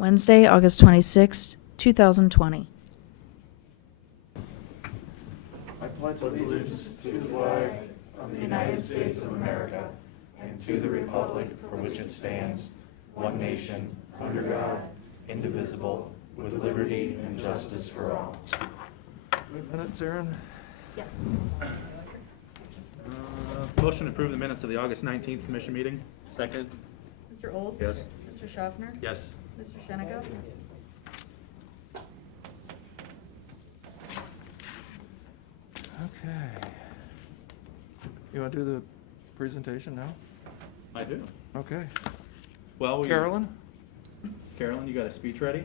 Wednesday, August 26, 2020. I pledge allegiance to the flag of the United States of America and to the republic for which it stands, one nation, under God, indivisible, with liberty and justice for all. Good minutes, Aaron? Yes. Motion to approve the minutes of the August 19th commission meeting. Second? Mr. Old? Yes. Mr. Schaffner? Yes. Mr. Sheniga? Okay. You want to do the presentation now? I do. Okay. Well, Carolyn? Carolyn, you got a speech ready?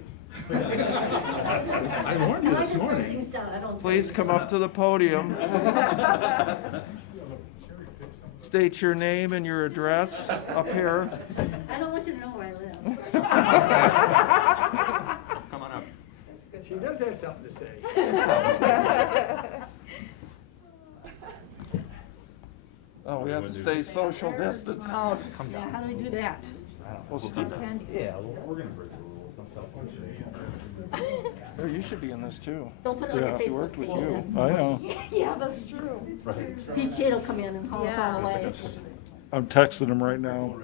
I warned you this morning. Please come up to the podium. State your name and your address up here. I don't want you to know where I live. Come on up. She does have something to say. Oh, we have to stay social distance. Oh, yeah, how do we do that? Well, Steve, Yeah, we're going to break the rules. oh, you should be in this too. Don't put it on your He Facebook worked with page you. then. I know. Yeah, that's true. Pete Shade will come in and haul us all away. I'm texting him right now.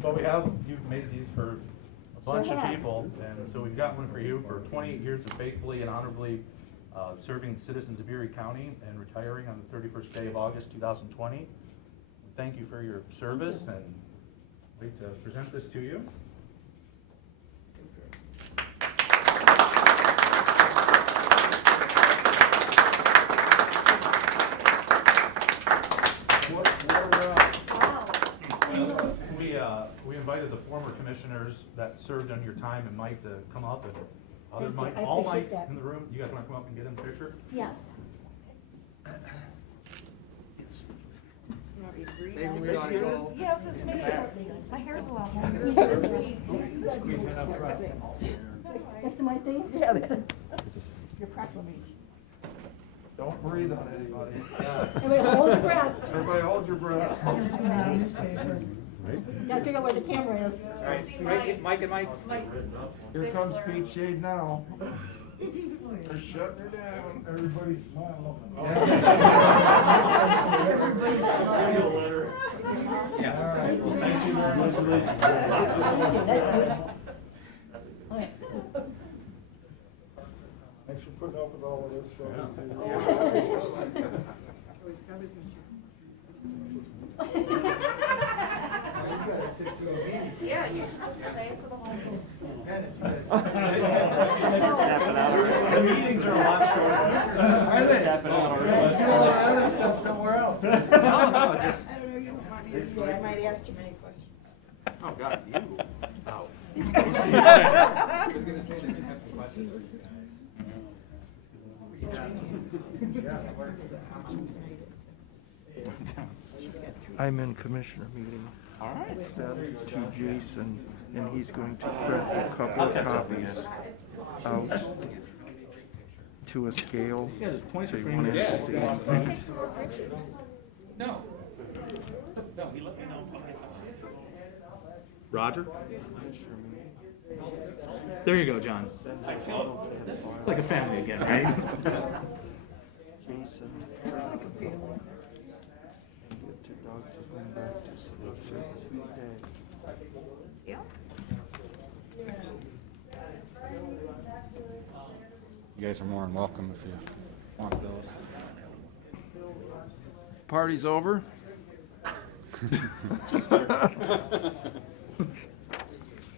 But you've made these for a bunch of people, and so we've got one for you for 28 years of faithfully and honorably serving the citizens of Erie County and retiring on the 31st day of August 2020. Thank you for your service, and I'd like to present this to you. We invited the former commissioners that served on your time and Mike to come up, and other Thank you. Mike, I all appreciate Mikes that. in the room. You guys want to come up and get in the picture? Yes. Yes, it's me. My hair's a lot longer. Squeeze it up front. Next to my thing? Yeah. You're proclamation. Don't breathe on anybody. Everybody hold your breath. Everybody hold your breath. Gotta figure out where the camera is. All right, Mike and Mike. Here comes Pete Shade now. They're shutting her down. Everybody smile. Thanks for putting up with all of this. Yeah, you should just stay for the whole thing. The meetings are a lot shorter. Are they? Tapping out already. Somewhere else. No, just. I don't know, you might I might ask you many questions. Oh, God, you. Ow. I was gonna say they can have some questions for you I'm in commissioner meeting. All right. To Jason, and he's going to print a couple of copies out to a scale. Yeah, just point Say the 1 finger. inch is 8 feet. No. No, he let me know. Roger? There you go, John. It's like a family again, right? Jason. It's like a family. And get to Doug to bring back to certain day. Yeah. You guys are more than welcome if you want those. Party's over?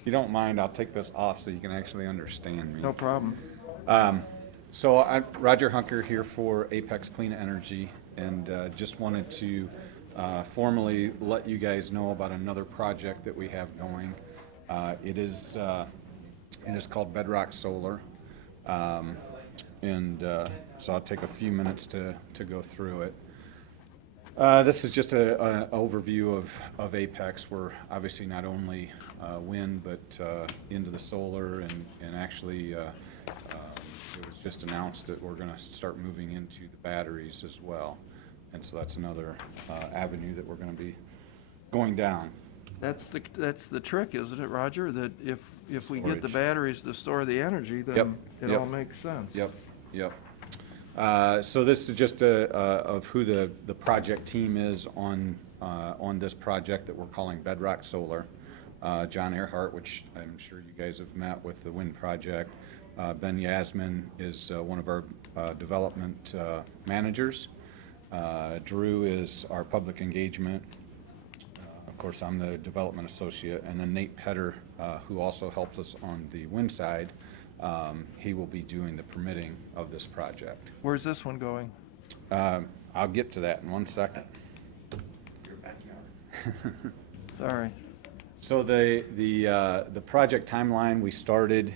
If you don't mind, I'll take this off so you can actually understand me. No problem. So I'm Roger Hunker here for Apex Clean Energy, and just wanted to formally let you guys know about another project that we have going. It is called Bedrock Solar, and so I'll take a few minutes to go through it. This is just an overview of Apex. We're obviously not only wind, but into the solar, and actually it was just announced that we're going to start moving into the batteries as well. And so that's another avenue that we're going to be going down. That's the trick, isn't it, Roger? That if we get the Storage. batteries to store the energy, Yep, then it yep. all makes sense. Yep. So this is just of who the project team is on this project that we're calling Bedrock Solar. John Earhart, which I'm sure you guys have met with the wind project. Ben Yasmin is one of our development managers. Drew is our public engagement. Of course, I'm the development associate, and then Nate Petter, who also helps us on the wind side, he will be doing the permitting of this project. Where's this one going? I'll get to that in 1 second. Sorry. So the project timeline, we started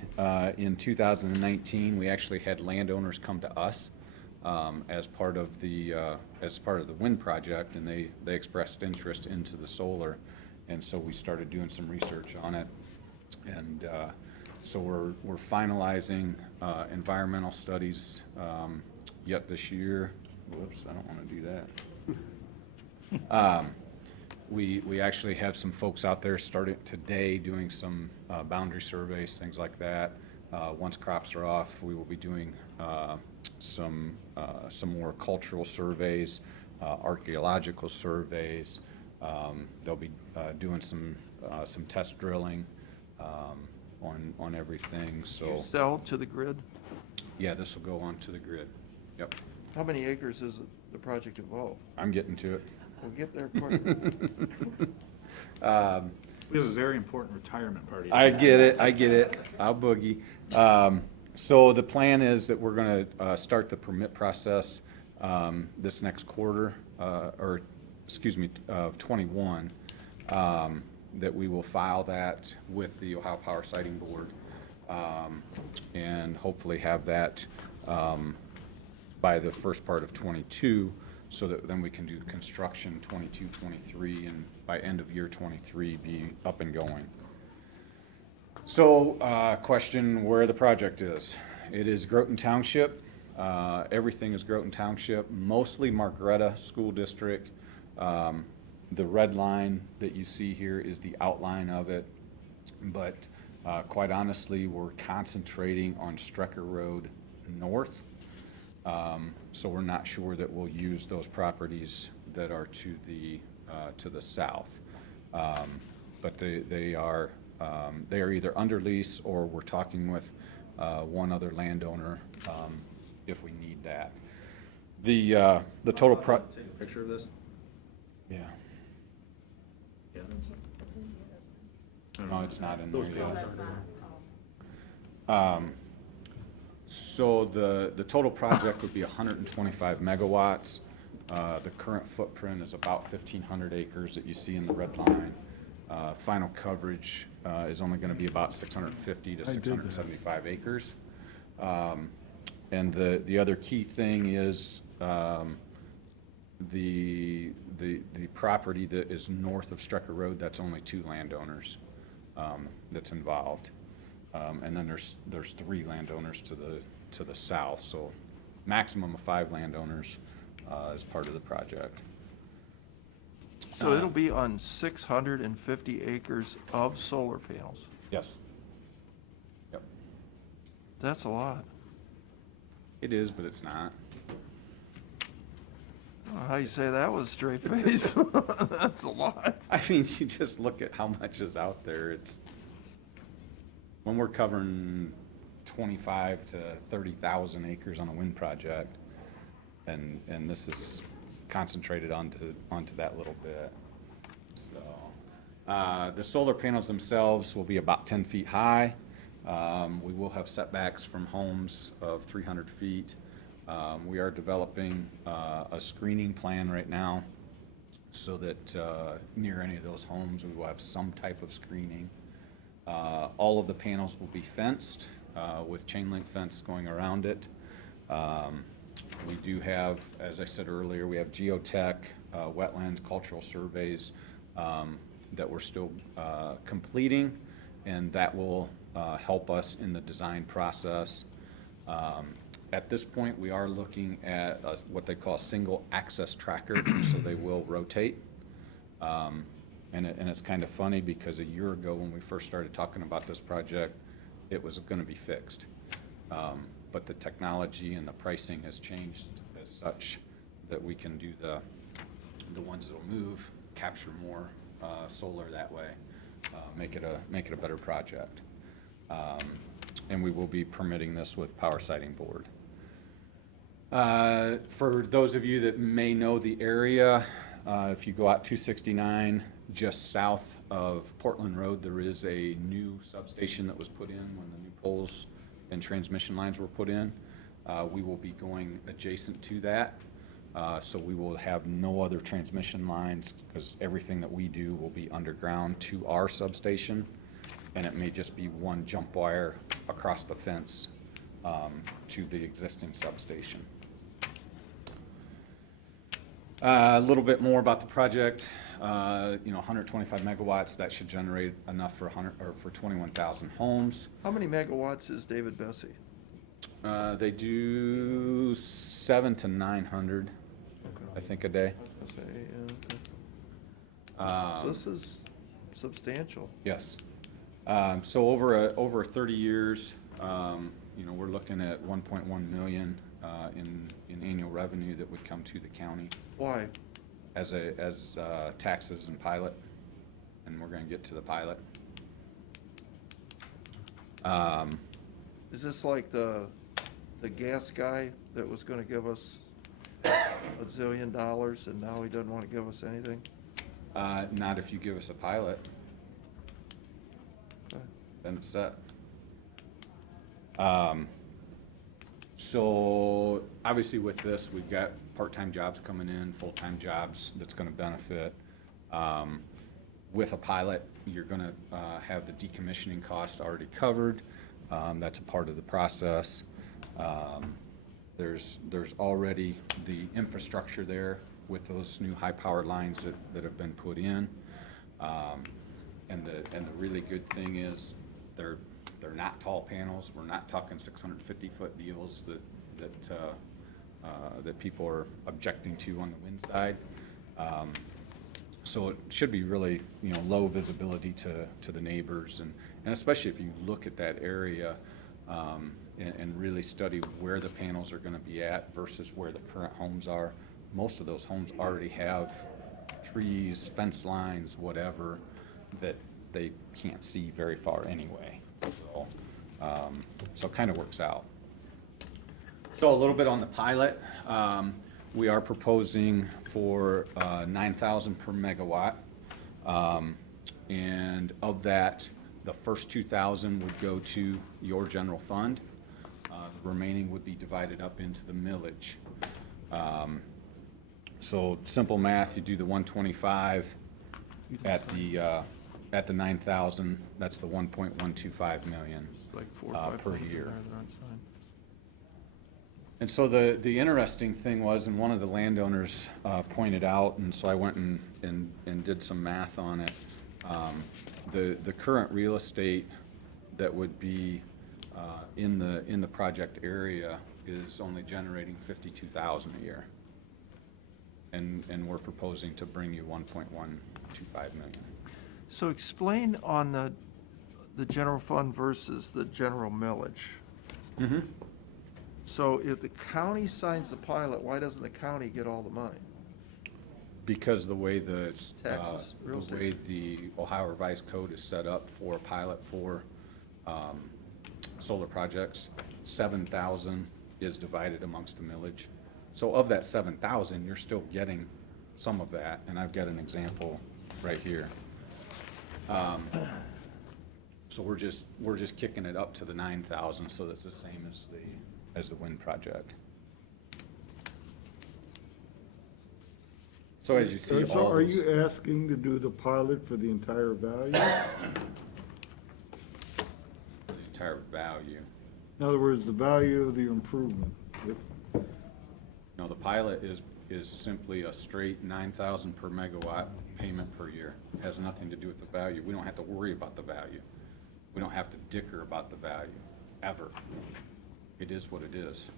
in 2019. We actually had landowners come to us as part of the wind project, and they expressed interest into the solar, and so we started doing some research on it, and so we're finalizing environmental studies yet this year. Whoops, I don't want to do that. We actually have some folks out there starting today doing some boundary surveys, things like that. Once crops are off, we will be doing some more cultural surveys, archaeological surveys. They'll be doing some test drilling on everything. So Sell to the grid? yeah, this will go onto the grid. Yep, How many acres is the project involved? I'm getting to it. We'll get there quick. We have a very important retirement party. I get it. I'll boogie. So the plan is that we're gonna start the permit process this next quarter, or excuse me, of '21. That we will file that with the Ohio Power Siting Board, and hopefully have that by the first part of '22, so that then we can do construction '22, '23, and by end of year '23 be up and going. So, question where the project is. It is Groton Township. Everything is Groton Township, mostly Margaretta School District. The red line that you see here is the outline of it, but quite honestly, we're concentrating on Strecker Road North. So we're not sure that we'll use those properties that are to the south. But they are either under lease, or we're talking with one other landowner if we need that. The total Take a picture of this? yeah. Yeah. No, it's not in Those there yet. pages aren't in. So the total project would be 125 megawatts. The current footprint is about 1,500 acres that you see in the red line. Final coverage is only going to be about 650 to 675 acres. And the other key thing is the property that is north of Strecker Road, that's only 2 landowners that's involved. And then there's 3 landowners to the south, so maximum of 5 landowners as part of the project. So it'll be on 650 acres of solar panels. Yes. Yep. That's a lot. It is, but it's not. I don't know how you say that with a straight face. That's a lot. I mean, you just look at how much is out there. It's when we're covering 25 to 30,000 acres on a wind project, and this is concentrated onto that little bit. So the solar panels themselves will be about 10 feet high. We will have setbacks from homes of 300 feet. We are developing a screening plan right now so that near any of those homes, we will have some type of screening. All of the panels will be fenced with chain link fence going around it. We do have, as I said earlier, we have geotech, wetlands, cultural surveys that we're still completing, and that will help us in the design process. At this point, we are looking at what they call a single access tracker, so they will rotate. And it's kind of funny because a year ago when we first started talking about this project, it was going to be fixed. But the technology and the pricing has changed as such that we can do the ones that'll move, capture more solar that way, make it a better project. And we will be permitting this with Power Sighting Board. For those of you that may know the area, if you go out 269, just south of Portland Road, there is a new substation that was put in when the new poles and transmission lines were put in. We will be going adjacent to that. So we will have no other transmission lines because everything that we do will be underground to our substation. And it may just be one jump wire across the fence to the existing substation. A little bit more about the project. 125 megawatts, that should generate enough for 21,000 homes. How many megawatts is David Bessie? They do 700 to 900, I think, a day. So this is substantial. Yes. So over 30 years, we're looking at 1.1 million in annual revenue that would come to the county Why? as taxes and pilot, and we're going to get to the pilot. Is this like the gas guy that was gonna give us $1 zillion and now he doesn't wanna give us anything? Not if you give us a pilot, Okay. then it's set. So obviously with this, we've got part-time jobs coming in, full-time jobs that's gonna benefit. With a pilot, you're gonna have the decommissioning cost already covered. That's a part of the process. There's already the infrastructure there with those new high-powered lines that have been put in. And the really good thing is they're not tall panels. We're not talking 650-foot deals that people are objecting to on the wind side. So it should be really, low visibility to the neighbors, and especially if you look at that area and really study where the panels are going to be at versus where the current homes are. Most of those homes already have trees, fence lines, whatever, that they can't see very far anyway. So it kind of works out. So a little bit on the pilot. We are proposing for 9,000 per megawatt. And of that, the first 2,000 would go to your general fund. The remaining would be divided up into the millage. So simple math, you do the 125 at the 9,000, that's the 1.125 million It's like 4 or 5 per things in year. there that aren't signed. And so the interesting thing was, and one of the landowners pointed out, and so I went and did some math on it, the current real estate that would be in the project area is only generating 52,000 a year. And we're proposing to bring you 1.125 million. So explain on the general fund versus the general millage. Mm-hmm. So if the county signs the pilot, why doesn't the county get all the money? Because the way Taxes, real the way estate. the Ohio Revised Code is set up for a pilot for solar projects, 7,000 is divided amongst the millage. So of that 7,000, you're still getting some of that, and I've got an example right here. So we're just kicking it up to the 9,000, so that's the same as the wind project. So as you see, And so all are those, you asking to do the pilot for the entire value? the entire value. In other words, the value of the improvement? No, the pilot is simply a straight 9,000 per megawatt payment per year. It has nothing to do with the value. We don't have to worry about the value. We don't have to dicker about the value, ever. It is what it is.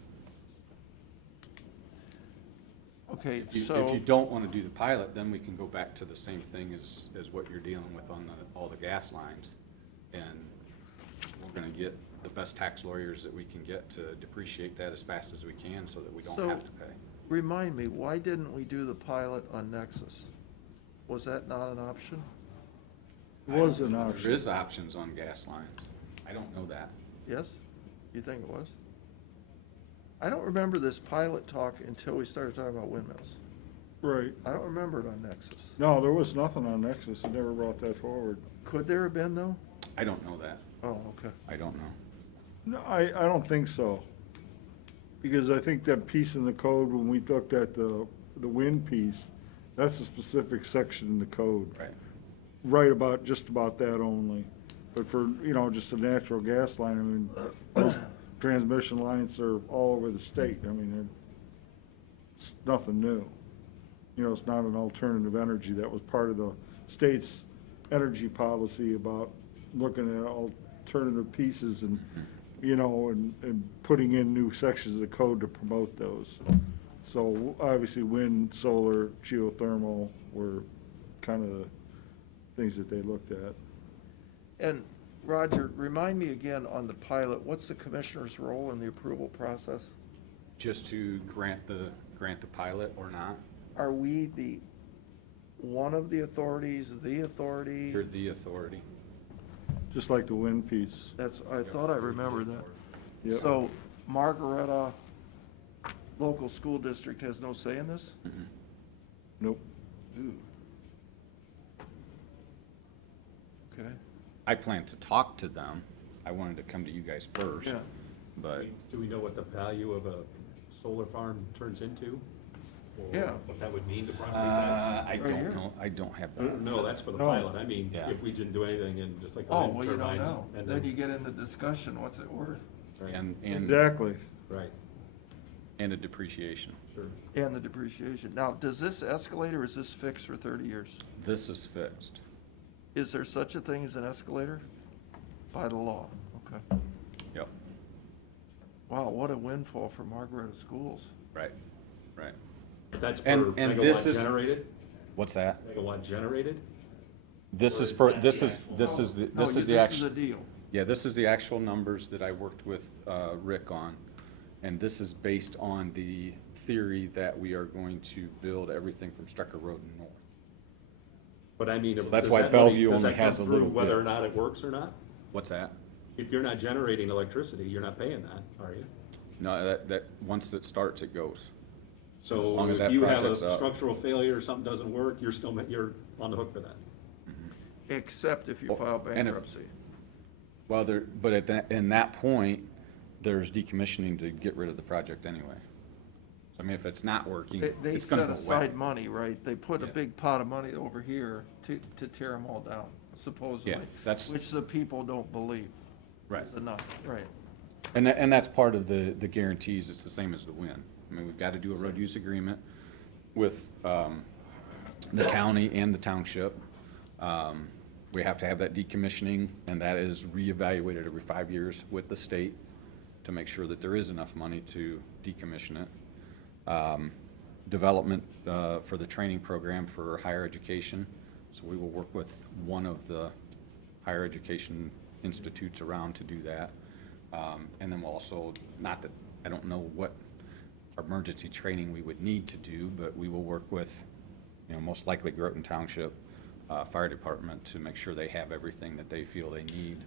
Okay, If you so, don't want to do the pilot, then we can go back to the same thing as what you're dealing with on all the gas lines. And we're gonna get the best tax lawyers that we can get to depreciate that as fast as we can so that we don't So- have to pay. remind me, why didn't we do the pilot on Nexus? Was that not an option? Was an There option. is options on gas lines. I don't know that. Yes? You think it was? I don't remember this pilot talk until we started talking about windmills. Right. I don't remember it on Nexus. No, there was nothing on Nexus. It never brought that forward. Could there have been, though? I don't know that. Oh, okay. I don't know. No, I don't think so. Because I think that piece in the code, when we looked at the wind piece, that's a specific section in the code. Right. Right about, just about that only. But for, just a natural gas line, I mean, those transmission lines are all over the state. I mean, it's nothing new. It's not an alternative energy. That was part of the state's energy policy about looking at alternative pieces and, and putting in new sections of the code to promote those. So obviously wind, solar, geothermal were kind of the things that they looked at. And Roger, remind me again on the pilot, what's the commissioner's role in the approval process? Just to grant the pilot or not, Are we one of the authorities, the authority? you're the authority. Just like the wind piece. I thought I remembered that. Yep. So Margaretta local school district has no say in this? Mhm. Nope. Ooh. Okay. I plan to talk to them. I wanted to come to you guys first, Yeah. but Do we know what the value of a solar farm turns into? Or Yeah. what that would mean to property tax? I Right here. don't know. I don't have that. No, that's for the No. pilot. I mean, Yeah. if we didn't do anything and just like the Oh, wind well, you don't turbines. know. and Then you get into discussion, what's it worth? Right. And Exactly. Right, and a depreciation. sure. And the depreciation. Now, does this escalate or is this fixed for 30 years? This is fixed. Is there such a thing as an escalator? By the law, okay. Yep. Wow, what a windfall for Margaretta schools. Right. Right. That's per And this megawatt is- generated? What's that? Megawatt generated? This Or is is for, that this the is, actual this is, amount? the this No, is the This is actual, a deal. yeah, this is the actual numbers that I worked with Rick on. And this is based on the theory that we are going to build everything from Strecker Road and north. But I mean, So does that's why that money- Bellevue does only that come has a through little whether bit. or not it works or not? What's that? If you're not generating electricity, you're not paying that, are you? No, once it starts, it goes. So long as if that you have a project's up. structural failure or something doesn't work, you're on the hook for that. Except if you Well, file and if- bankruptcy. Well, but in that point, there's decommissioning to get rid of the project anyway. I mean, if it's not working, They it's gonna set go aside away. money, right? They put a Yeah. big pot of money over here to tear them all down, supposedly. Yeah, that's- Which the people don't believe. Right. Is enough, right. And that's part of the guarantees. It's the same as the wind. I mean, we've got to do a road use agreement with the county and the township. We have to have that decommissioning, and that is reevaluated every 5 years with the state to make sure that there is enough money to decommission it. Development for the training program for higher education. So we will work with one of the higher education institutes around to do that. And then we'll also, not that, I don't know what emergency training we would need to do, but we will work with, most likely Groton Township Fire Department to make sure they have everything that they feel they need.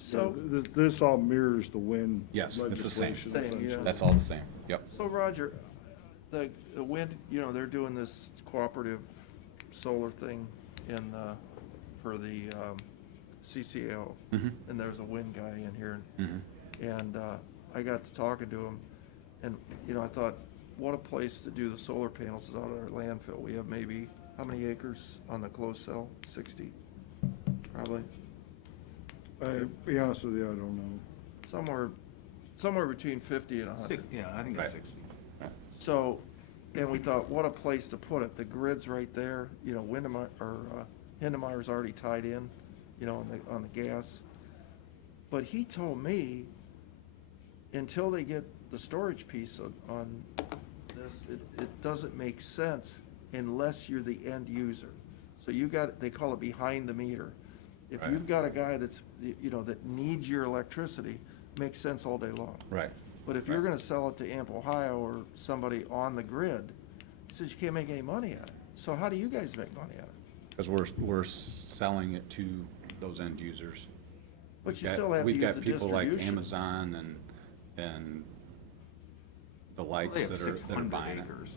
So, This all mirrors the wind Yes, it's the same. legislation, Same, yeah. essentially. That's all the same. Yep. so Roger, the wind, they're doing this cooperative solar thing for the CCAO. Mhm. And there's a wind guy in here. Mhm. And I got to talking to him, and, I thought, what a place to do the solar panels is out at our landfill. We have maybe, how many acres on the closed cell? 60, probably. To be honest with you, I don't know. Somewhere between 50 and 100. Yeah, I think Right. it's 60. So, and we thought, what a place to put it. The grid's right there, Hindemeyer's already tied in, on the gas. But he told me, until they get the storage piece on this, it doesn't make sense unless you're the end user. So you got, they call it behind the meter. If Right. you've got a guy that's, you know, that needs your electricity, makes sense all day long. Right. But if you're Right. gonna sell it to Amp Ohio or somebody on the grid, it says you can't make any money at it. So how do you guys make money at it? Because we're selling it to those end users. But We've you got- still have to We've use got the people like distribution. Amazon and the likes They have that are 600 buying it. acres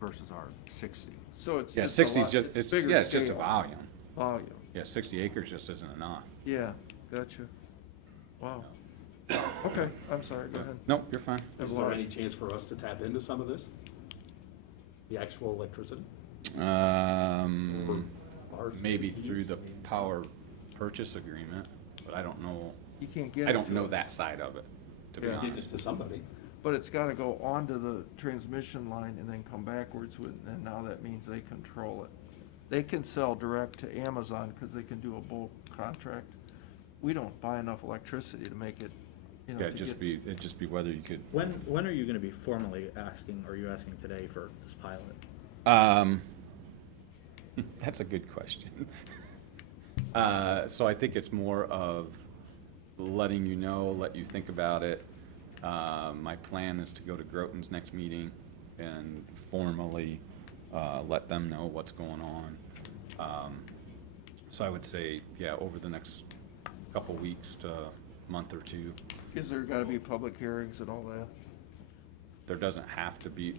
versus our 60. So it's Yeah, just a 60 is lot- just, it's, bigger yeah, it's just a scale. volume. Volume, Yeah, 60 acres just isn't enough. yeah, gotcha. Wow. Okay, I'm sorry, go ahead. Nope, you're fine. Have Is a there lot- any chance for us to tap into some of this? The actual electricity? Or Maybe through the power purchase agreement, but I don't know, You can't get it. I don't to know us. that side of it, to be Yeah. Get honest. it to somebody? But it's gotta go onto the transmission line and then come backwards with, and now that means they control it. They can sell direct to Amazon because they can do a bulk contract. We don't buy enough electricity to make it, you know, Yeah, to it'd just be whether you could, When are you gonna be formally asking, or are you asking today for this pilot? that's a good question. So I think it's more of letting you know, let you think about it. My plan is to go to Groton's next meeting and formally let them know what's going on. So I would say, yeah, over the next couple weeks to month or two. Is there gotta be public hearings and all that? There doesn't have to be,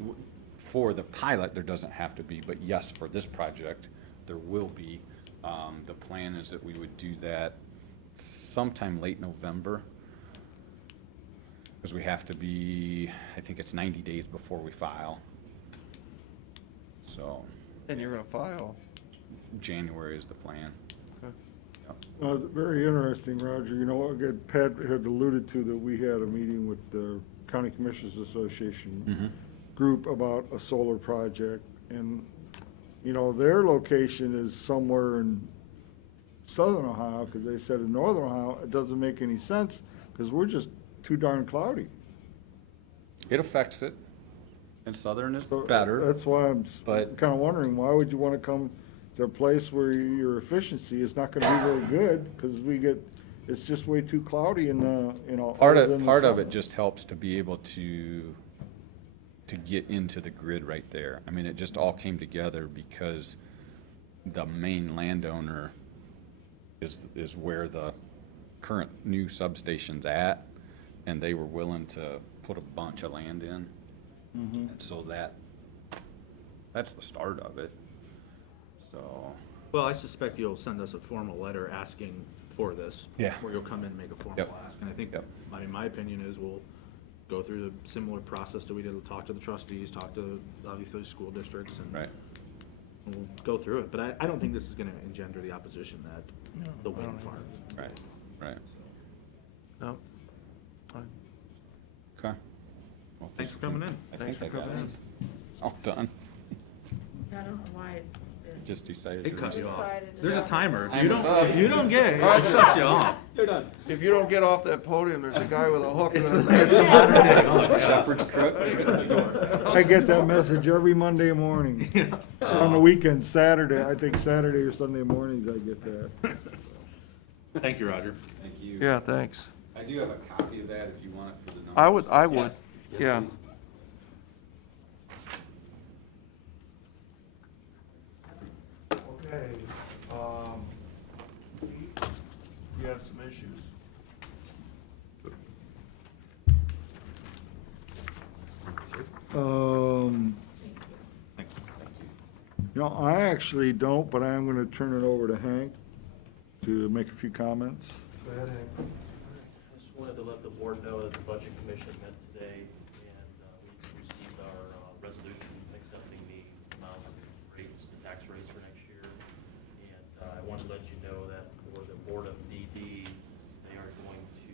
for the pilot, there doesn't have to be, but yes, for this project, there will be. The plan is that we would do that sometime late November, because we have to be, I think it's 90 days before we file. So, And you're gonna file. January is the plan. Okay. Yep. Very interesting, Roger. You know, again, Pat had alluded to that we had a meeting with the County Commissioners Association Mhm. group about a solar project, and, you know, their location is somewhere in southern Ohio, because they said in northern Ohio, it doesn't make any sense, because we're just too darn cloudy. It affects it, and Southern is So better. That's why I'm but- kind of wondering, why would you want to come to a place where your efficiency is not going to be very good, because it's just way too cloudy in the, you know. Part other than of, the part of summer. it just helps to be able to get into the grid right there. I mean, it just all came together because the main landowner is where the current new substation's at, and they were willing to put a bunch of land in. Mhm. And so that's the start of it, so. Well, I suspect you'll send us a formal letter asking for this. Yeah. Where you'll come in and make a formal Yep. ask. And I think, Yep. I mean, my opinion is we'll go through the similar process that we did, talk to the trustees, talk to, obviously, school districts, and Right. we'll go through it. But I don't think this is gonna engender the opposition that the I don't wind either. farm. Right, right. No. Fine. Okay. Well, Thanks for coming in. I Thanks think for I got coming it. All done. I don't know why it. Just decided. It to cut you off. Decided to There's a not- timer. If Time you is don't, up. if you don't get it, it shuts you off. You're done. If you don't get off that podium, there's a guy with a hook. It's in it's his- a modern day hook. Shepherd's crook. I get that message every Monday morning. On the weekend, Saturday, I think Saturday or Sunday mornings I get that. Thank you, Roger. Thank you. Yeah, thanks. I do have a copy of that if you want it for the numbers. I would, Yes. Yes, yeah. please. Okay, you have some issues. You know, I actually don't, but I am gonna turn it over to Hank to make a few comments. Go ahead, Hank. I just wanted to let the board know that the Budget Commission met today, and we received our resolution accepting the amount of rates, the tax rates for next year. And I wanted to let you know that for the Board of DD, they are going to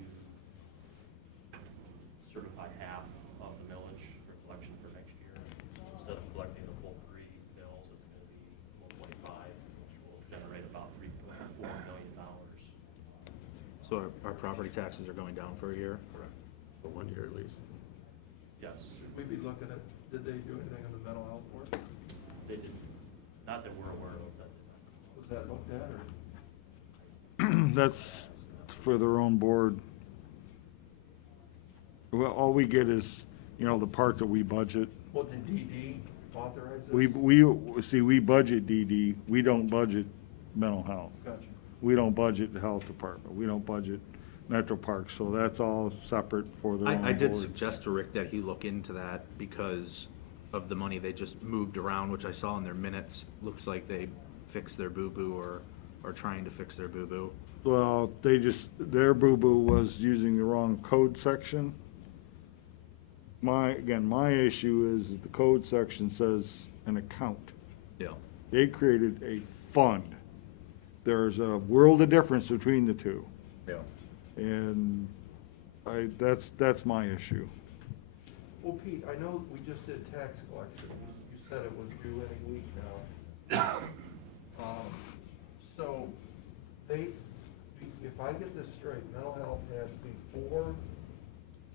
certify half of the millage for collection for next year. Instead of collecting the full 3 bills, it's going to be 1.5, which will generate about $3.4 million. So our property taxes are going down for a year? Correct. For 1 year at least. Yes. Should we be looking at Did they do anything on the mental health board? They did, not that we're aware of, that. Was that looked at, or? That's for their own board. Well, all we get is, you know, the part that we budget. Well, did DD authorize this? We budget DD, we don't budget mental health. Gotcha. We don't budget the health department, we don't budget Metro Park, so that's all separate for their own boards. I did suggest to Rick that he look into that because of the money they just moved around, which I saw in their minutes. Looks like they fixed their boo-boo or trying to fix their boo-boo. Well, their boo-boo was using the wrong code section. My issue is that the code section says an account. Yeah. They created a fund. There's a world of difference between the two. Yeah. And that's my issue. Well, Pete, I know we just did tax collection. You said it was due any week now. So if I get this straight, mental health had before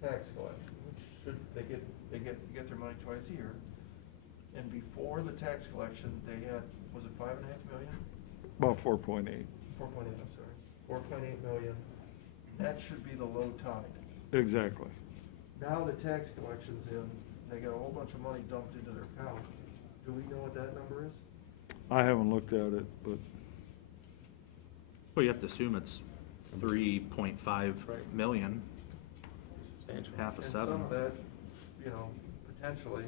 tax collection, which they get their money twice a year. And before the tax collection, they had, was it 5.5 million? About 4.8. 4.8, I'm sorry. 4.8 million. That should be the low tide. Exactly. Now the tax collection's in, they got a whole bunch of money dumped into their account. Do we know what that number is? I haven't looked at it, but Well, you have to assume it's 3.5 million, Substantial. half a And seven. some of that, you know, potentially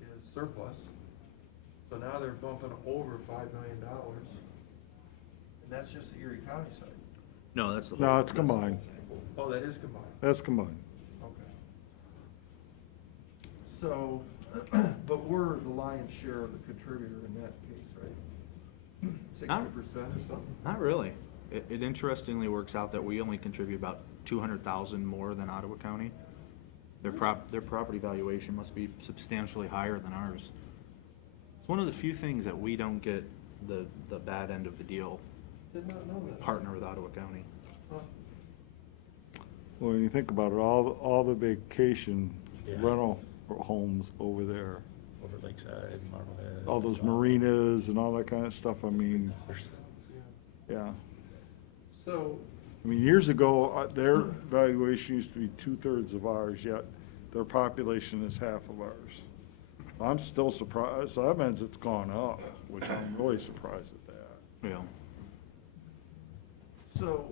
is surplus. So now they're bumping over $5 million. And that's just the Erie County side. No, that's the whole. no, it's combined. Oh, that is combined. That's combined. Okay. So, but we're the lion's share of the contributor in that case, right? 60% Not- or something? Not really. It interestingly works out that we only contribute about 200,000 more than Ottawa County. Their property valuation must be substantially higher than ours. It's one of the few things that we don't get the bad end of the deal. Did not know that. Partner with Ottawa County. Huh. Well, when you think about it, all the vacation Yeah. rental homes over there, Over Lakeside, Marblehead. all those marinas and all that kind of stuff, I mean, yeah. So, I mean, years ago, their valuation used to be 2/3 of ours, yet their population is half of ours. I'm still surprised, so that means it's gone up, which I'm really surprised at that. Yeah. so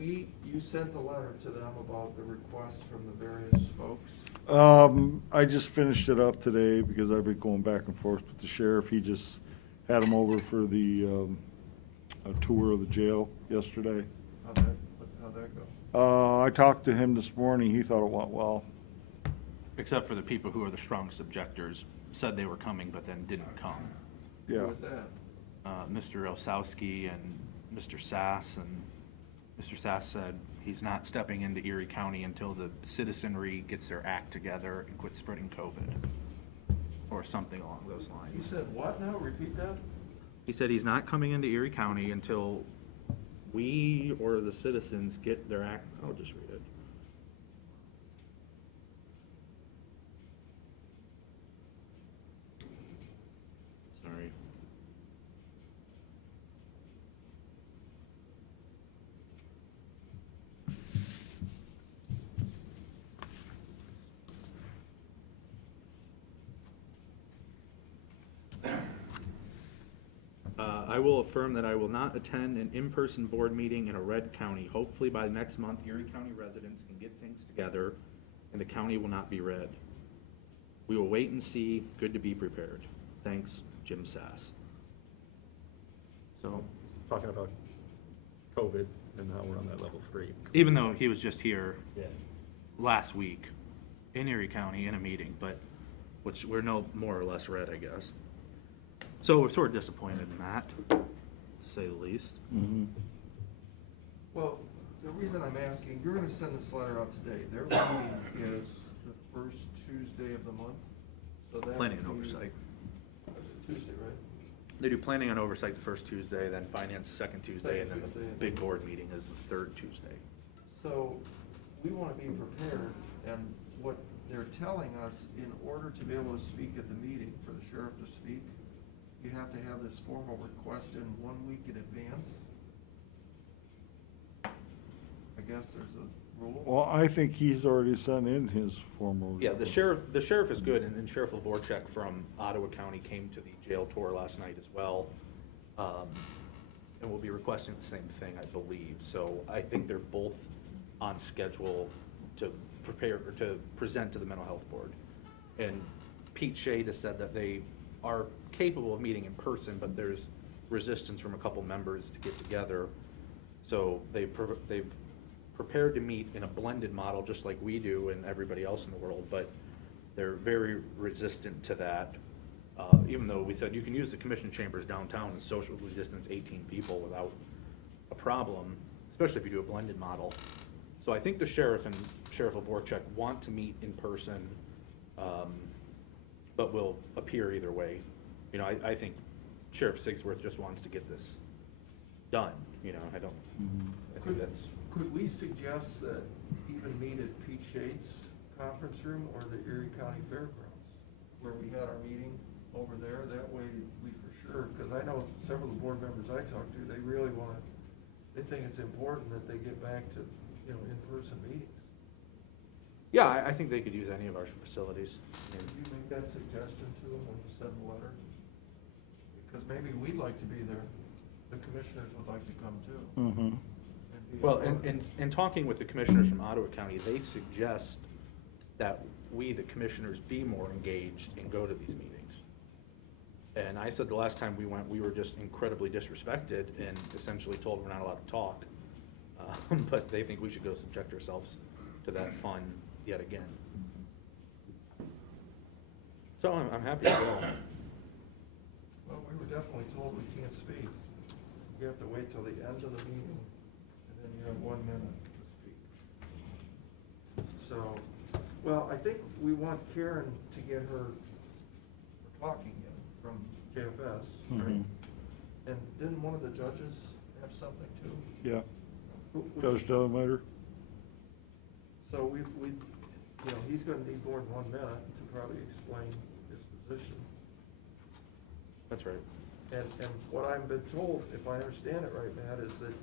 you sent a letter to them about the requests from the various folks? I just finished it up today because I've been going back and forth with the sheriff. He just had him over for the, a tour of the jail yesterday. How'd that go? I talked to him this morning. He thought it went well. Except for the people who are the strongest objectors, said they were coming but then didn't come. Yeah. Who was that? Mr. Osowski and Mr. Sass, and Mr. Sass said he's not stepping into Erie County until the citizenry gets their act together and quits spreading COVID, or something along those You lines. said what now? Repeat that? He said he's not coming into Erie County until we or the citizens get their act, I'll just read it. Sorry. I will affirm that I will not attend an in-person board meeting in a red county. Hopefully by next month, Erie County residents can get things together and the county will not be red. We will wait and see. Good to be prepared. Thanks, Jim Sass. So, talking about COVID and how we're on that level 3. Even though he was just here Yeah. last week in Erie County in a meeting, but which we're no more or less red, I guess. So we're sort of disappointed in that, to say the least. Mm-hmm. Well, the reason I'm asking, you're gonna send this letter out today. Their meeting is the first Tuesday of the month, so that Planning would and be- oversight. Tuesday, right? They do planning and oversight the first Tuesday, then finance the second Tuesday, and then Second the Tuesday. big board meeting is the third Tuesday. So we wanna be prepared, and what they're telling us in order to be able to speak at the meeting, for the sheriff to speak, you have to have this formal request in 1 week in advance. I guess there's a rule. Well, I think he's already sent in his formal. Yeah, the sheriff is good, and Sheriff Lavorchek from Ottawa County came to the jail tour last night as well. And will be requesting the same thing, I believe. So I think they're both on schedule to prepare, or to present to the mental health board. And Pete Shade has said that they are capable of meeting in person, but there's resistance from a couple members to get together. So they've prepared to meet in a blended model, just like we do and everybody else in the world, but they're very resistant to that. Even though we said you can use the commission chambers downtown and socially distance 18 people without a problem, especially if you do a blended model. So I think the sheriff and Sheriff Lavorchek want to meet in person, but will appear either way. You know, I think Sheriff Sigsworth just wants to get this done, you know, I think that's. Could we suggest that even meet at Pete Shade's conference room or the Erie County Fairgrounds, where we had our meeting over there? That way we for sure, because I know several of the board members I talked to, they really want to, they think it's important that they get back to, you know, in-person meetings. Yeah, I think they could use any of our facilities. Could you make that suggestion to them when you send a letter? Because maybe we'd like to be there. The commissioners would like to come too. Mm-hmm. Well, in talking with the commissioners from Ottawa County, they suggest that we, the commissioners, be more engaged and go to these meetings. And I said the last time we went, we were just incredibly disrespected and essentially told we're not allowed to talk. But they think we should go subject ourselves to that fun yet again. So I'm happy to go. Well, we were definitely told we can't speak. You have to wait till the end of the meeting, and then you have 1 minute to speak. So, well, I think we want Karen to get her talking in from JFS, right? And didn't one of the judges have something too? Yeah. Which- Judge Delamater. So we, you know, he's gonna need more than 1 minute to probably explain his position. That's right. And what I've been told, if I understand it right, Matt, is that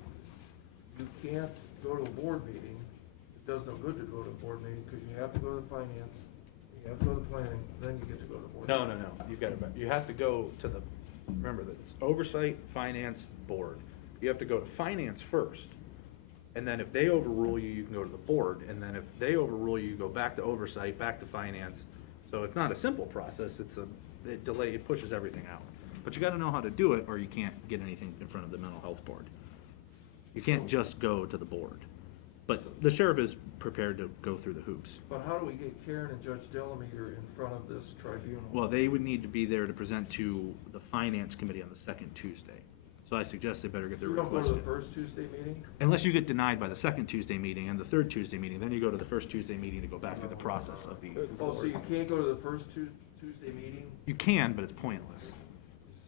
you can't go to a board meeting. It does no good to go to a board meeting, because you have to go to the finance, you have to go to the planning, then you get to go to the board. No. You've got to, you have to go to the, remember that it's oversight, finance, board. You have to go to finance first. And then if they overrule you, you can go to the board. And then if they overrule you, you go back to oversight, back to finance. So it's not a simple process. It pushes everything out. But you got to know how to do it, or you can't get anything in front of the mental health board. You can't just go to the board. But the sheriff is prepared to go through the hoops. But how do we get Karen and Judge Delameter in front of this tribunal? Well, they would need to be there to present to the finance committee on the second Tuesday. So I suggest they better get their You don't go request to the in. first Tuesday meeting? Unless you get denied by the second Tuesday meeting and the third Tuesday meeting, then you go to the first Tuesday meeting to go back through the process of the. Oh, so you can't go to the first Tuesday meeting? You can, but it's pointless.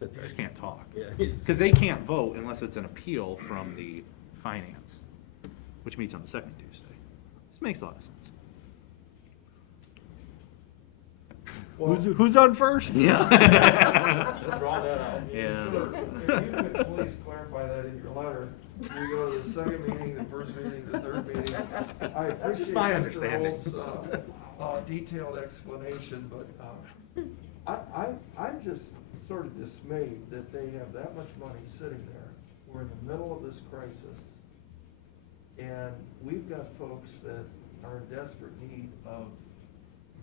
You just can't talk. Yeah. Because they can't vote unless it's an appeal from the finance, which meets on the second Tuesday. This makes a lot of sense. Well, Who's on first? Yeah. Draw that out. Yeah. sure. If you could please clarify that in your letter. You go to the second meeting, the first meeting, the third meeting. I That's just appreciate my Mr. understanding. Holt's detailed explanation, but I'm just sort of dismayed that they have that much money sitting there. We're in the middle of this crisis, and we've got folks that are in desperate need of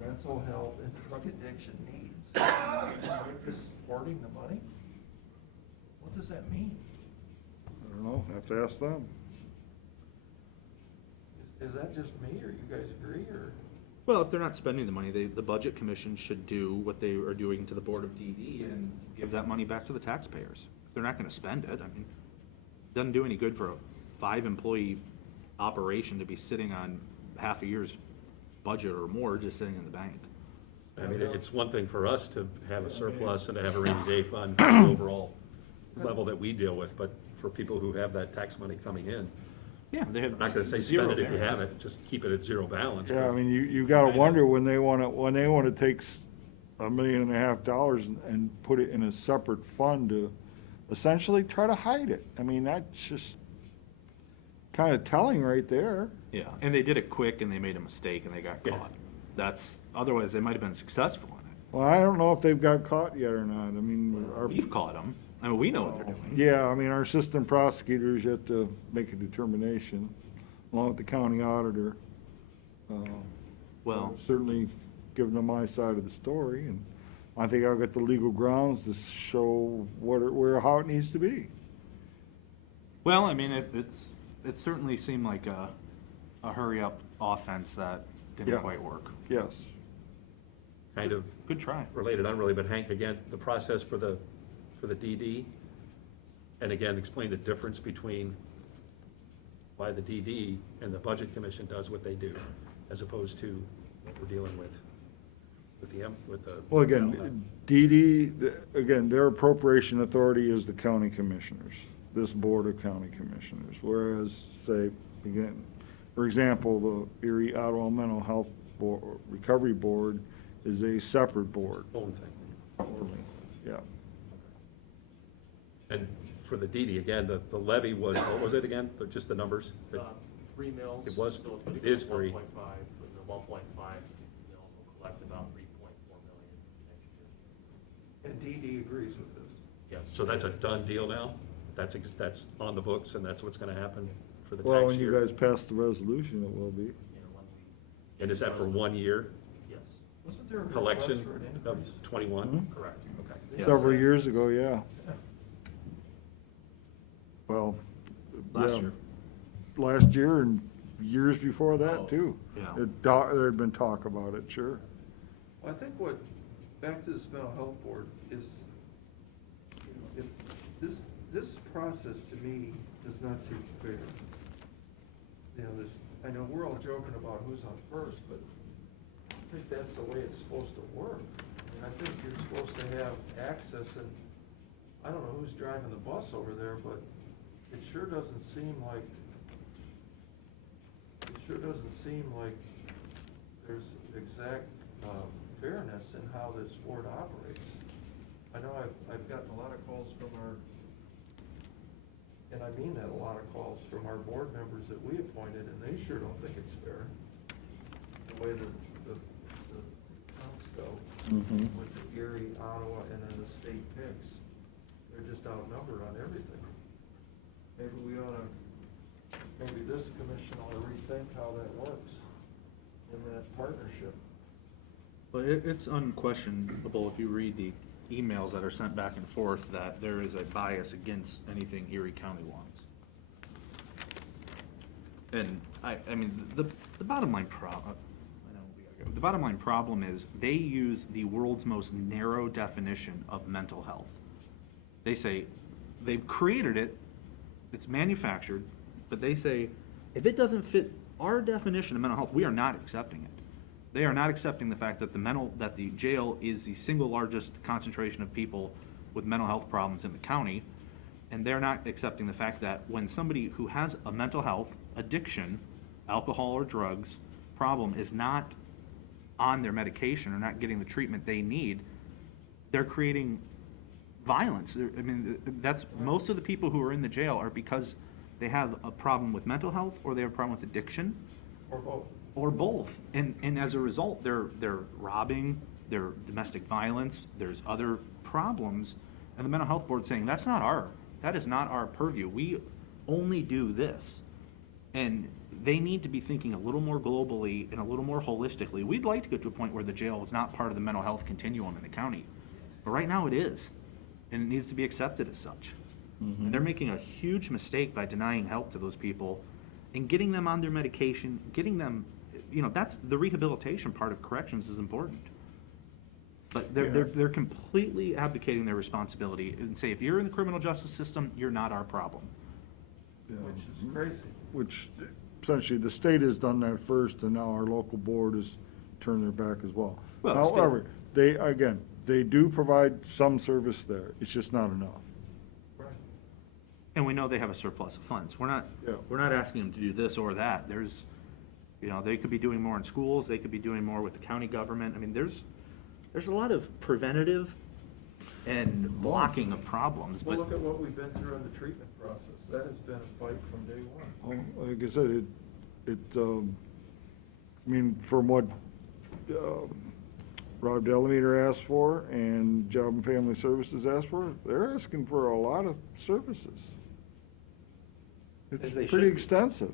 mental health and drug addiction needs. They're just hoarding the money? What does that mean? I don't know, have to ask them. Is that just me, or you guys agree, or? Well, if they're not spending the money, the budget commission should do what they are doing to the board of DD and give that money back to the taxpayers. If they're not gonna spend it, I mean, it doesn't do any good for a 5-employee operation to be sitting on half a year's budget or more, just sitting in the bank. I mean, it's one thing for us to have a surplus and to have a rainy day fund, the overall level that we deal with, but for people who have that tax money coming in, Yeah, they have I'm not gonna say zero spend it if you variance. have it, just keep it at zero balance. Yeah, I mean, you gotta wonder when they wanna take $1.5 million and put it in a separate fund to essentially try to hide it. I mean, that's just kinda telling right there. Yeah, and they did it quick and they made a mistake and they got Yeah. caught. Otherwise they might have been successful in it. Well, I don't know if they've got caught yet or not. I mean, We've caught them. I mean, we know what they're doing. yeah, I mean, our assistant prosecutor's yet to make a determination, along with the county auditor. Well, Certainly giving them my side of the story, and I think I've got the legal grounds to show how it needs to be. well, I mean, it certainly seemed like a hurry-up offense that didn't Yeah. quite work. Yes. Kind of Good try. related, unrelated, but Hank, again, the process for the DD, and again, explain the difference between why the DD and the Budget Commission does what they do, as opposed to what we're dealing with the. Well, again, DD, again, their appropriation authority is the county commissioners, this board of county commissioners, whereas, say, again, for example, the Erie Ottawa Mental Health Recovery Board is a separate board. Own thing. Yeah. And for the DD, again, the levy was, what was it again? Just the numbers? 3 mills. It was- so it's it is 3. 1.5, and the 1.5 mills will collect about 3.4 million next year. And DD agrees with this. Yeah, so that's a done deal now? That's on the books, and that's what's gonna happen for the Well, tax when you year? guys pass the resolution, it will be. You know, when we, And is that for 1 year yes, Wasn't there a request collection for an of increase? 21? Mhm. correct. Okay. Yeah. Several years ago, yeah. Well, Last yeah, year. last year and years before Oh, that, too. yeah. There had been talk about it, sure. Well, I think back to this mental health board is, if this process to me does not seem fair. You know, I know we're all joking about who's on first, but I don't think that's the way it's supposed to work. I mean, I think you're supposed to have access, and I don't know who's driving the bus over there, but it sure doesn't seem like there's exact fairness in how this board operates. I know I've gotten a lot of calls from and I mean that, a lot of calls from our board members that we appointed, and they sure don't think it's fair, the way the counts go, Mhm. with the Erie, Ottawa, and then the state picks. They're just outnumbered on everything. Maybe this commission ought to rethink how that works in that partnership. But it's unquestionable if you read the emails that are sent back and forth that there is a bias against anything Erie County wants. And I mean, the bottom line the bottom line problem is they use the world's most narrow definition of mental health. They say they've created it, it's manufactured, but they say if it doesn't fit our definition of mental health, we are not accepting it. They are not accepting the fact that the jail is the single largest concentration of people with mental health problems in the county, and they're not accepting the fact that when somebody who has a mental health addiction, alcohol or drugs problem is not on their medication or not getting the treatment they need, they're creating violence. I mean, that's most of the people who are in the jail are because they have a problem with mental health or they have a problem with addiction. Or both. Or both, and as a result, they're robbing, they're domestic violence, there's other problems, and the mental health board's saying, that is not our purview, we only do this. And they need to be thinking a little more globally and a little more holistically. We'd like to get to a point where the jail is not part of the mental health continuum in the county, but right now it is, and it needs to be accepted as such. Mhm. And they're making a huge mistake by denying help to those people and getting them on their medication, getting them, that's the rehabilitation part of corrections is important. But they're completely abdicating their responsibility and say, if you're in the criminal justice system, you're not our problem. Yeah. Which is crazy. Which, essentially, the state has done that first, and now our local board has turned their back as well. Well, the state- However, they do provide some service there, it's just not enough. Right. And we know they have a surplus of funds. We're not, Yeah. we're not asking them to do this or that. There's, they could be doing more in schools, they could be doing more with the county government. I mean, there's a lot of preventative and blocking of problems, Well, but look at what we've been through in the treatment process. That has been a fight from day one. Well, like I said, I mean, from what Rob Delameter asked for and Job and Family Services asked for, they're asking for a lot of services. It's As they pretty should be. extensive.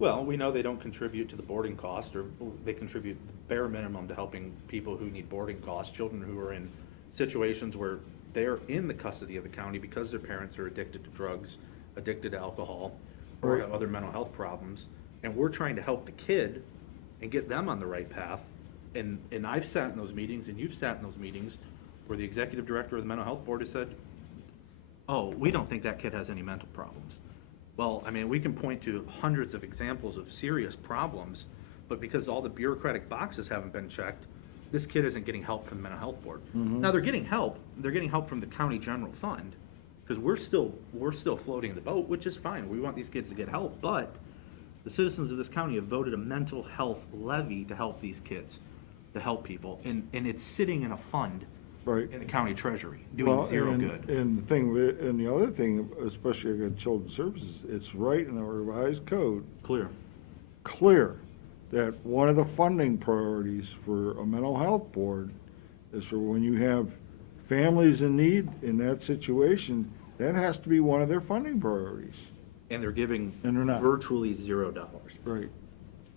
well, we know they don't contribute to the boarding cost, or they contribute the bare minimum to helping people who need boarding costs, children who are in situations where they're in the custody of the county because their parents are addicted to drugs, addicted to alcohol, or Right. have other mental health problems. And we're trying to help the kid and get them on the right path. And I've sat in those meetings, and you've sat in those meetings, where the executive director of the mental health board has said, oh, we don't think that kid has any mental problems. Well, I mean, we can point to hundreds of examples of serious problems, but because all the bureaucratic boxes haven't been checked, this kid isn't getting help from the mental health board. Now, they're getting help from the county general fund, because we're still floating the boat, which is fine. We want these kids to get help, but the citizens of this county have voted a mental health levy to help these kids, to help people, and it's sitting in a fund Right. in the county treasury, doing Well, zero and- good. And the thing, and the other thing, especially against children's services, it's right in the revised code, Clear. that one of the funding priorities for a mental health board is for when you have families in need in that situation, that has to be one of their funding priorities. And they're giving And they're not. virtually $0. Right.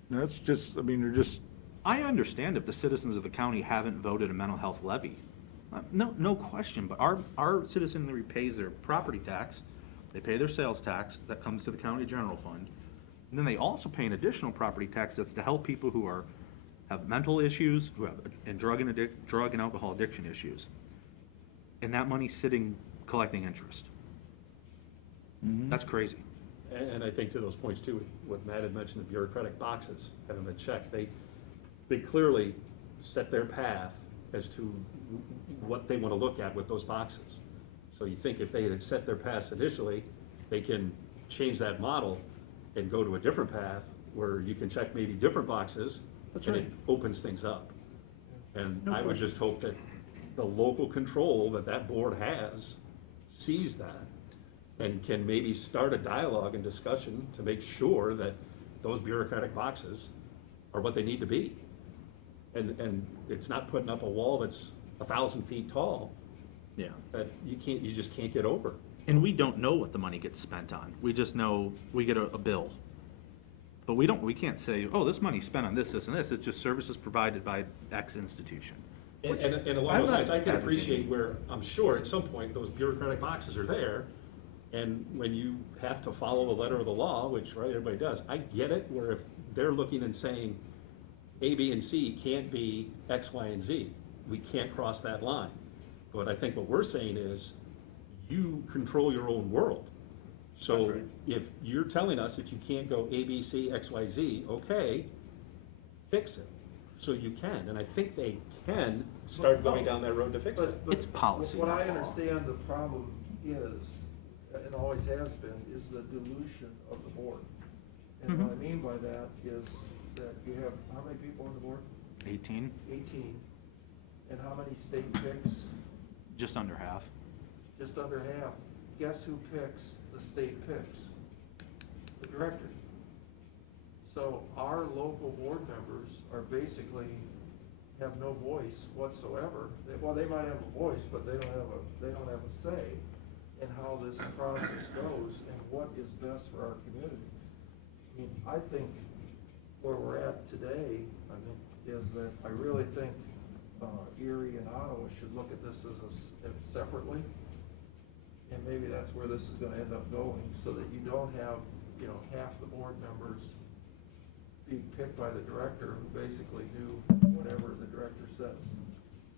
That's just, I mean, they're just, I understand if the citizens of the county haven't voted a mental health levy. No question, but our citizenry pays their property tax, they pay their sales tax, that comes to the county general fund, and then they also pay an additional property tax that's to help people who have mental issues, who have, and drug and alcohol addiction issues. And that money's sitting collecting interest. That's crazy. And I think to those points too, what Matt had mentioned, the bureaucratic boxes haven't been checked. They clearly set their path as to what they want to look at with those boxes. So you think if they had set their path initially, they can change that model and go to a different path where you can check maybe different boxes. That's and right. it opens things up. And No I would question. just hope that the local control that board has sees that and can maybe start a dialogue and discussion to make sure that those bureaucratic boxes are what they need to be. And it's not putting up a wall that's 1,000 feet tall Yeah. that you just can't get over. And we don't know what the money gets spent on. We just know we get a bill. But we can't say, oh, this money's spent on this, and this. It's just services provided by X institution. And along I'm those not lines, I can advocating. appreciate where, I'm sure at some point, those bureaucratic boxes are there, and when you have to follow the letter of the law, which, right, everybody does, I get it, where if they're looking and saying, A, B, and C can't be X, Y, and Z, we can't cross that line. But I think what we're saying is, you control your own world. So That's right. if you're telling us that you can't go A, B, C, X, Y, Z, okay, fix it, so you can, and I think they can start going down that road to fix it. But It's policy, What not I law. understand the problem is, and always has been, is the dilution of the board. And what I mean by that is that you have, how many people on the board? 18, 18. And how many state picks? just under half. Just under half. Guess who picks the state picks? The director. So our local board members are basically have no voice whatsoever. Well, they might have a voice, but they don't have a say in how this process goes and what is best for our community. I mean, I think where we're at today, I mean, is that I really think Erie and Ottawa should look at this as separately. And maybe that's where this is gonna end up going, so that you don't have, half the board members being picked by the director, who basically do whatever the director says.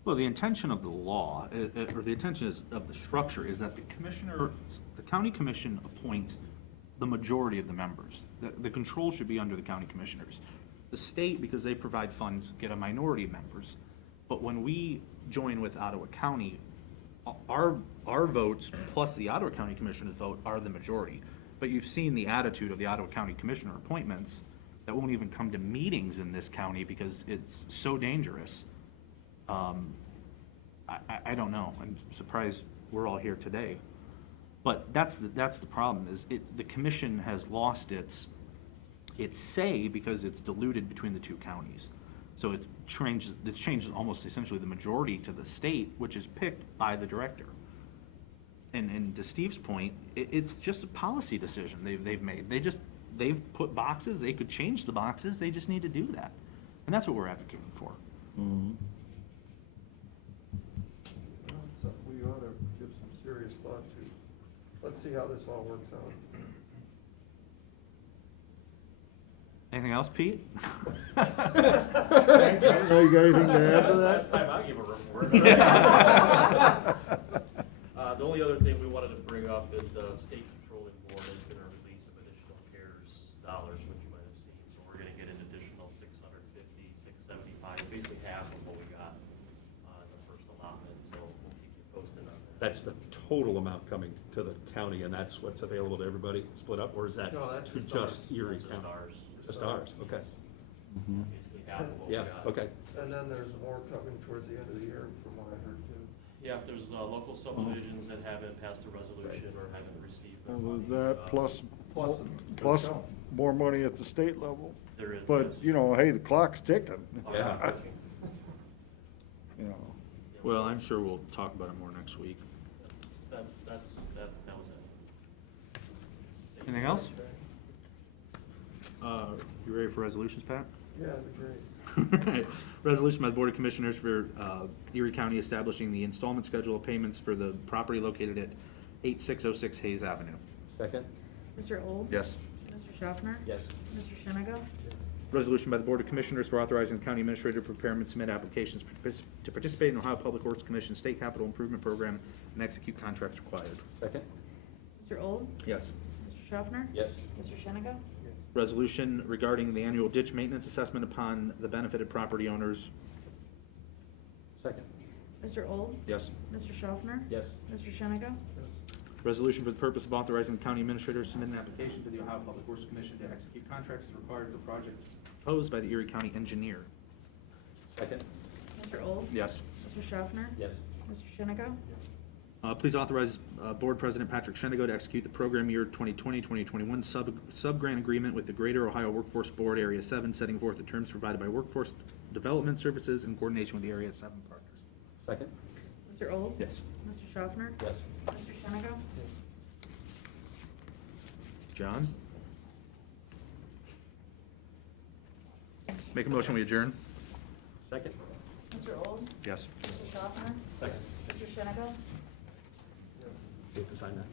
Well, the intention of the law, or the intention of the structure, is that the county commission appoints the majority of the members. The control should be under the county commissioners. The state, because they provide funds, get a minority of members. But when we join with Ottawa County, our votes plus the Ottawa County Commissioner's vote are the majority. But you've seen the attitude of the Ottawa County Commissioner appointments that won't even come to meetings in this county because it's so dangerous. I don't know. I'm surprised we're all here today. But that's the problem, is the commission has lost its say because it's diluted between the two counties. So it's changed almost essentially the majority to the state, which is picked by the director. And to Steve's point, it's just a policy decision they've made. They've put boxes, they could change the boxes, they just need to do that. And that's what we're advocating for. Mhm. Well, it's something we ought to give some serious thought to. Let's see how this all works out. Anything else, Pete? Now, you got anything to add to Last that? time I gave a report. The only other thing we wanted to bring up is the state controlling board is gonna release some additional CARES dollars, which you might have seen. So we're gonna get an additional 650, 675, basically half of what we got, in the first allotment, so we'll keep you posted on that. That's the total amount coming to the county, and that's what's available to everybody, split up, or is that No, that's to just just Erie That's County? just ours. Just ours, okay. Basically half of what we Yeah, got. okay. And then there's more coming towards the end of the year, from what I heard too. Yeah, if there's, local subdivisions that haven't passed a resolution or haven't received their And with money, that, plus Plus- more money at the state level. there is. But, yes. you know, hey, the clock's ticking. Yeah. You know. Well, I'm sure we'll talk about it more next week. That was it. Anything else? You ready for resolutions, Pat? Yeah, that'd be great. Resolution by the Board of Commissioners for Erie County establishing the installment schedule of payments for the property located at 8606 Hayes Avenue. Second? Mr. Old? Yes. Mr. Schaffner? Yes. Mr. Shenigo? Resolution by the Board of Commissioners for authorizing the county administrator to prepare and submit applications to participate in Ohio Public Works Commission State Capital Improvement Program and execute contracts required. Second? Mr. Old? Yes. Mr. Schaffner? Yes. Mr. Shenigo? Resolution regarding the annual ditch maintenance assessment upon the benefited property owners. Second? Mr. Old? Yes. Mr. Schaffner? Yes. Mr. Shenigo? Resolution for the purpose of authorizing the county administrator to submit an application to the Ohio Public Works Commission to execute contracts as required for projects proposed by the Erie County engineer. Second? Mr. Old? Yes. Mr. Schaffner? Yes. Mr. Shenigo? Please authorize Board President Patrick Shenigo to execute the program year 2020-2021 sub-grant agreement with the Greater Ohio Workforce Board Area 7, setting forth the terms provided by Workforce Development Services in coordination with the Area 7 partners. Second? Mr. Old? Yes. Mr. Schaffner? Yes. Mr. Shenigo? John? Make a motion, we adjourn? Second? Mr. Old? Yes. Mr. Schaffner? Second. Mr. Shenigo? So you have to sign that?